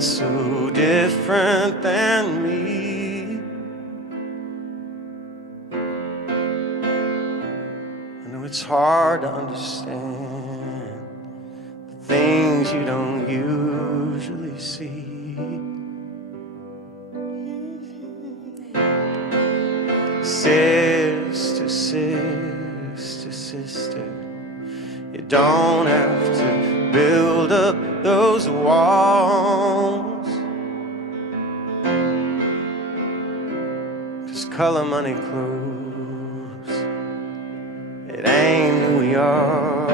so different than me. I know it's hard to understand the things you don't usually see. Sister, sister, sister, you don't have to build up those walls. Just color money clothes, it ain't who we are.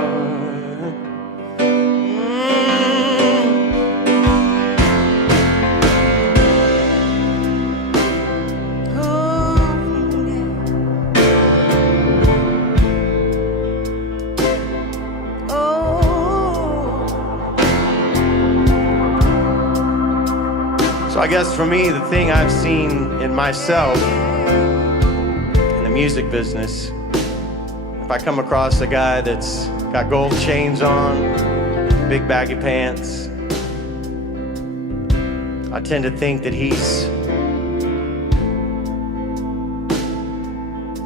So I guess for me, the thing I've seen in myself in the music business, if I come across a guy that's got gold chains on, big baggy pants, I tend to think that he's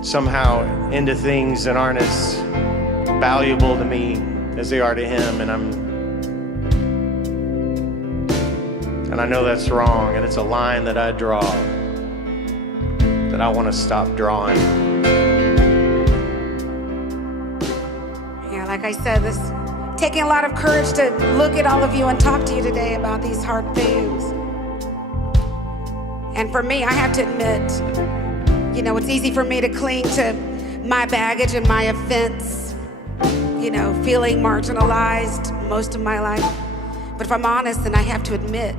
somehow into things that aren't as valuable to me as they are to him, and I know that's wrong, and it's a line that I draw that I want to stop drawing. Yeah, like I said, this taking a lot of courage to look at all of you and talk to you today about these hard things. And for me, I have to admit, you know, it's easy for me to cling to my baggage and my offense, you know, feeling marginalized most of my life. But if I'm honest, then I have to admit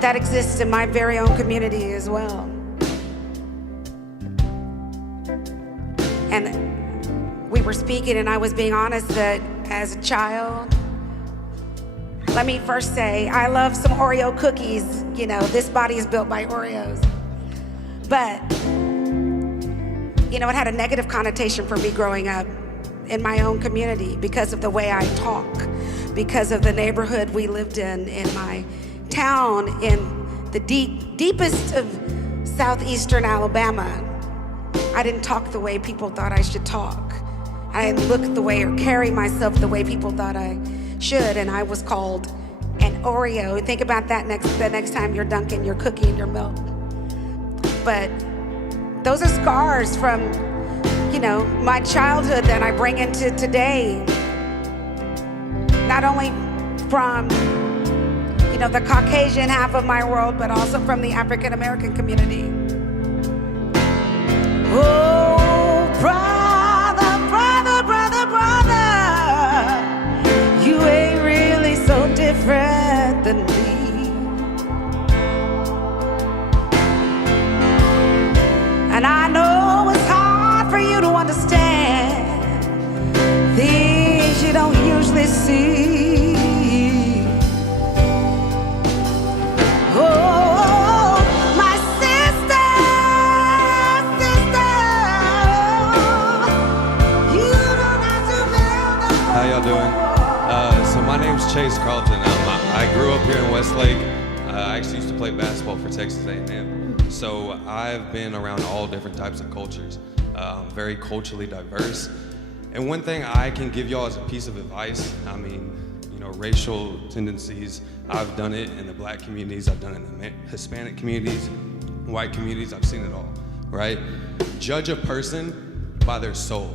that exists in my very own community as well. And we were speaking, and I was being honest that as a child, let me first say, I love some Oreo cookies. You know, this body is built by Oreos. But, you know, it had a negative connotation for me growing up in my own community because of the way I talk, because of the neighborhood we lived in my town in the deepest of southeastern Alabama. I didn't talk the way people thought I should talk. I didn't look the way or carry myself the way people thought I should, and I was called an Oreo. Think about that the next time you're dunking your cookie in your milk. But those are scars from, you know, my childhood that I bring into today. Not only from, you know, the Caucasian half of my world, but also from the African American community. Oh, brother, brother, brother, brother, you ain't really so different than me. And I know it's hard for you to understand things you don't usually see. My name's Chase Carlton. I grew up here in Westlake. I actually used to play basketball for Texas A&M. So I've been around all different types of cultures. Very culturally diverse. And one thing I can give y'all as a piece of advice, I mean, you know, racial tendencies, I've done it in the black communities, I've done it in the Hispanic communities, white communities, I've seen it all, right? Judge a person by their soul,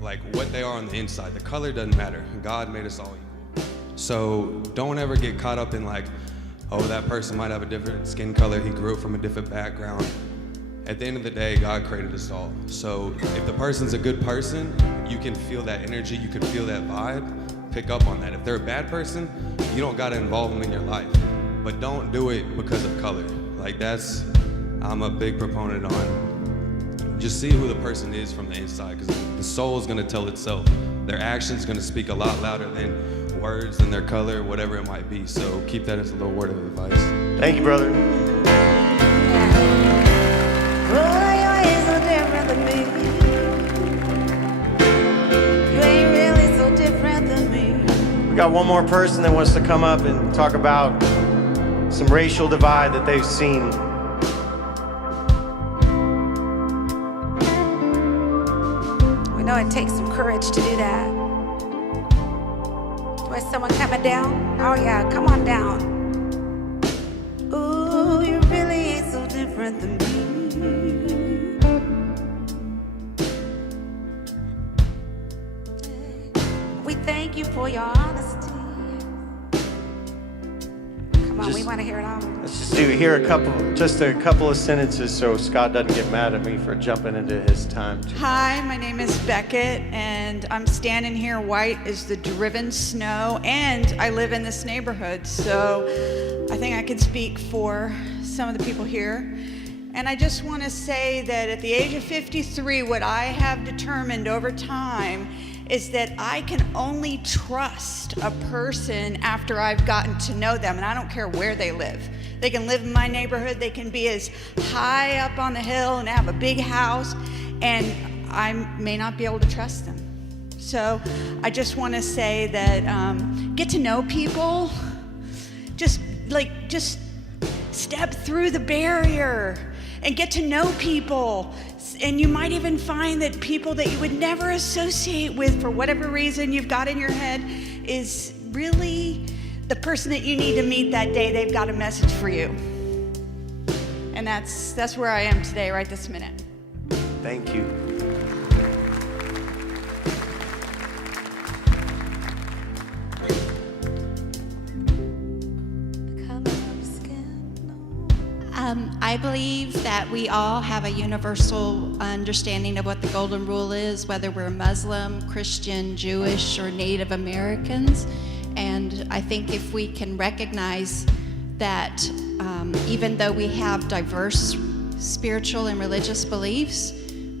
like what they are on the inside. The color doesn't matter. God made us all equal. So don't ever get caught up in like, oh, that person might have a different skin color, he grew up from a different background. At the end of the day, God created us all. So if the person's a good person, you can feel that energy, you can feel that vibe, pick up on that. If they're a bad person, you don't gotta involve them in your life. But don't do it because of color. Like I'm a big proponent on, just see who the person is from the inside, because the soul is gonna tell itself. Their action's gonna speak a lot louder than words and their color, whatever it might be. So keep that as a little word of advice. Thank you, brother. Oh, you ain't so different than me. You ain't really so different than me. We got one more person that wants to come up and talk about some racial divide that they've seen. We know it takes some courage to do that. Was someone coming down? Oh yeah, come on down. Ooh, you really ain't so different than me. We thank you for your honesty. Come on, we want to hear it all. Let's just hear just a couple of sentences so Scott doesn't get mad at me for jumping into his time. Hi, my name is Beckett, and I'm standing here white as the driven snow, and I live in this neighborhood, so I think I can speak for some of the people here. And I just want to say that at the age of 53, what I have determined over time is that I can only trust a person after I've gotten to know them, and I don't care where they live. They can live in my neighborhood, they can be as high up on the hill and have a big house, and I may not be able to trust them. So I just want to say that get to know people, just step through the barrier and get to know people. And you might even find that people that you would never associate with for whatever reason you've got in your head is really the person that you need to meet that day. They've got a message for you. And that's where I am today, right this minute. Thank you. I believe that we all have a universal understanding of what the Golden Rule is, whether we're Muslim, Christian, Jewish, or Native Americans. And I think if we can recognize that even though we have diverse spiritual and religious beliefs,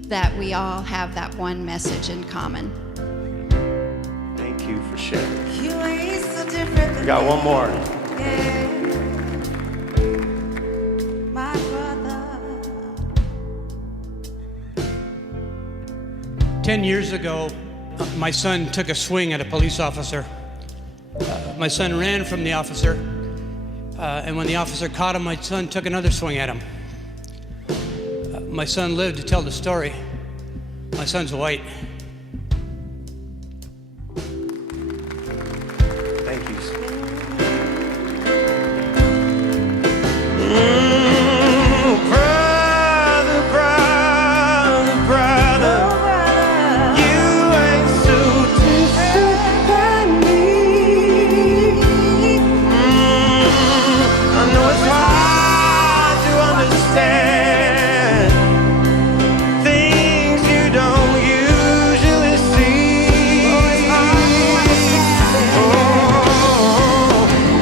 that we all have that one message in common. Thank you for sharing. You ain't so different than We got one more. yeah. My brother. 10 years ago, my son took a swing at a police officer. My son ran from the officer, and when the officer caught him, my son took another swing at him. My son lived to tell the story. My son's white. Thank you. Brother, brother, brother, you ain't so different than me. I know it's hard to understand things you don't usually see. Oh,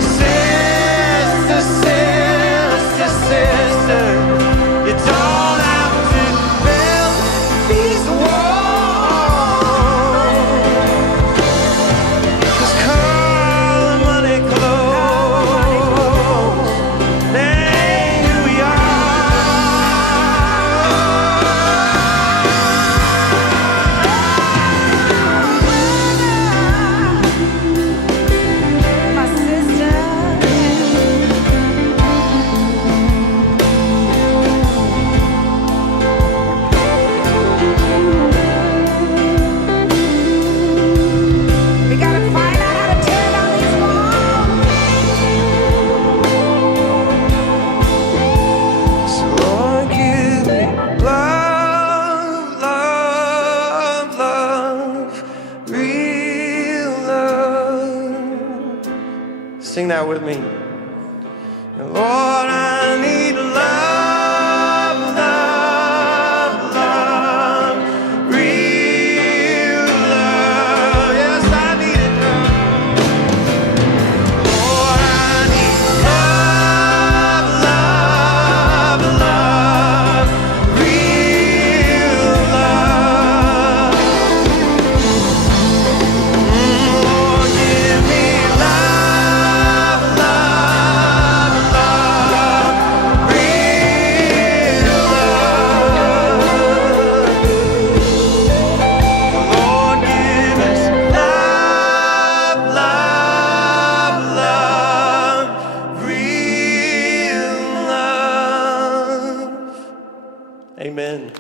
sister, sister, sister, you don't have to build these walls. Just call the money close. They ain't who we are. My sister. We gotta find out how to tear down these walls. So Lord, give me love, love, love, real love. Sing that with me. Lord, I need love, love, love, real love. Yes, I need it now. Lord, I need love, love, love, real love. Lord, give me love, love, love, Amen.